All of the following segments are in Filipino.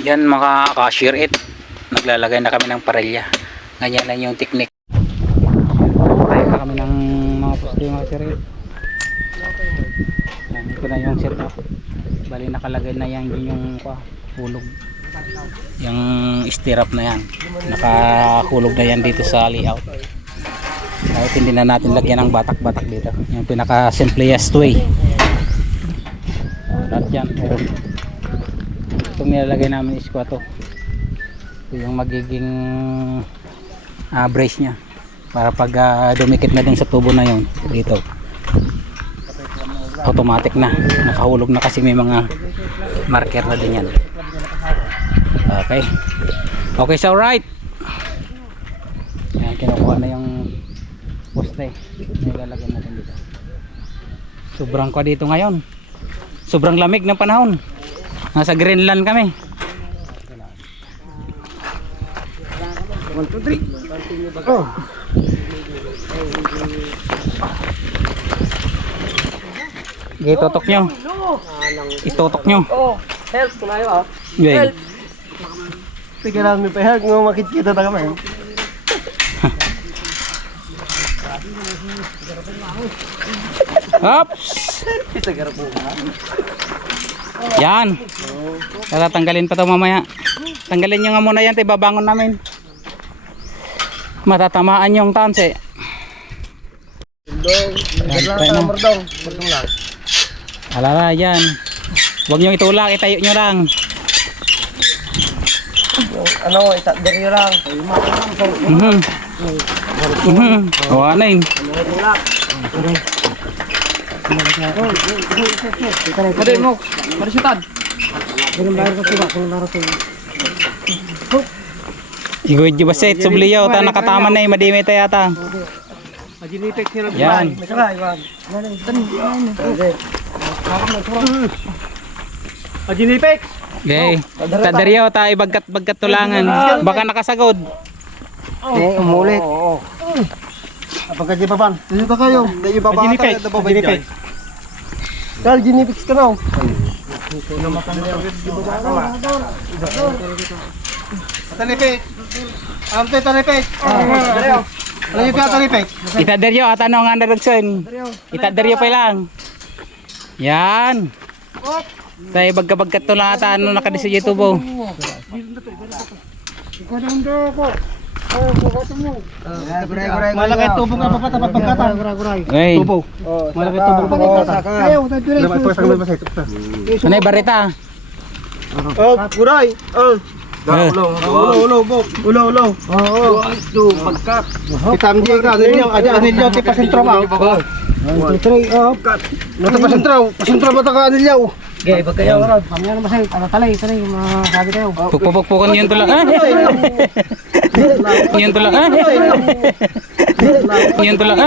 Yan mga ka-shear it, naglalagay na kami ng parelya. Ganyan lang yung technique. Tayo na kami ng mga poste mga shear it. Yan, ito na yung setup. Bali nakalagay na yan yung hulog. Yung stirrup na yan, nakahulog na yan dito sa layout. Kahit hindi na natin lagyan ng batak-batak dito. Yung pinaka simplest way. Lahat yan. Itong nilalagay namin is to. Ito yung magiging brace nya para pag dumikit na din sa tubo na yun dito, automatic na nakahulog na kasi may mga marker na din yan. Okay so right, yan, kinukuha na yung poste, nilalagay natin dito. Sobrang kwa dito ngayon, sobrang lamig ng panahon. Nasa Greenland kami. 1, 2, 3. Oh. Itutok nyo. Itutok nyo. Oh, help kunayo ah. Help. Sige lang may pa-help ng makikita ta kami. Ops. Yan. Tatanggalin pa to mamaya. Tanggalin nyo nga muna yan, babangon namin. Matatamaan yung tanse. Mordong lang. Alala yan. Huwag nyo itulak, itayo nyo lang. Ano, itadari lang. Wala na yun. Mari mo, mari sutad. Igod yung basit, subliyaw, ta nakataman na yung madimi tayo yata. Yan. Ajinipek. Okay. Tadaryaw, ta ibagkat tulangan. Baka nakasagod. Umulit. Apakah di papan? Dito kayo. Dito pa Ajinipek. Kal Ajinipek ka raw. Tanipek. Ante tanipek. Ano yung tanipek? Itadaryaw, at ano nga naragsan? Itadaryaw pa lang. Yan. Tayo bagkat tulangan ata ano nakadisi yung tubo. Malaki tubo nga pa tapat pagkatan. Okay. Tubo. Malaki tubo pagkatan. Ayaw, Ano yung barita? Oh, guray. Oh. Ulo, bok. Ulo. Oo. Pagkat. Itamji ka, anilyo, ti pasentro ba? 1, 2, 3, oh. Nata pasentro ba ta ka anilyo? Okay, pag kayo ron. Mamaya na masay, talay, masabi tayo. Pukpukpukan yun tulang. Yun tulang. Yun tulang. Yun tulang.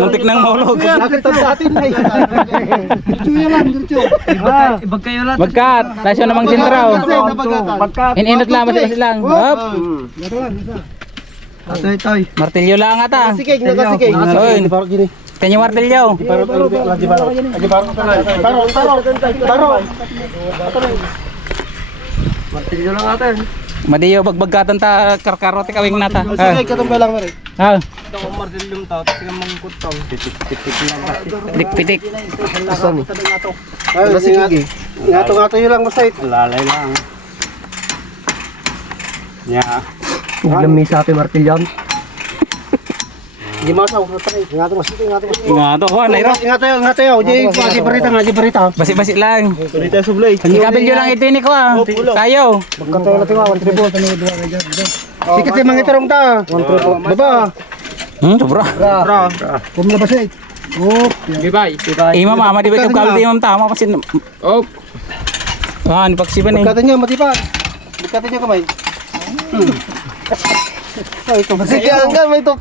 Muntik nang maulog. Magkat. Tasyo namang sintraw. Ininot lang, masilas lang. Hop. Martilyo lang ata. Nasikig. Kanya martilyo. Martilyo lang natin. Madiyo bagbagkatan ta karkarote kawing nata. Sige, katong lang mare. Ha. Ito martilyo tao, sige mangkot tao. Pitik. Asa ni? Nasikig. Ngato yun lang masait. Lalay lang. Ya. Uglam ni sa ating martilyon. Di masaw, ngato mas. Nga to, ho, nairo. Ngato. Di barita. Basi-basi lang. Barita sublay. Ikabil lang ito ni ko ah. Tayo. Magkatayo natin 1 triple. Sikit yung mga itarong ta. 1 triple. Baba. Sobra. Ra. Kumula ba siya? Oh. Bye. Imam mama di ba ito kalti imam tama kasi. Oh. Ah, ni paksiban eh. Bukatan niya matipan. Bukatan niya kamay. Ay, ito. Sige, hanggang may top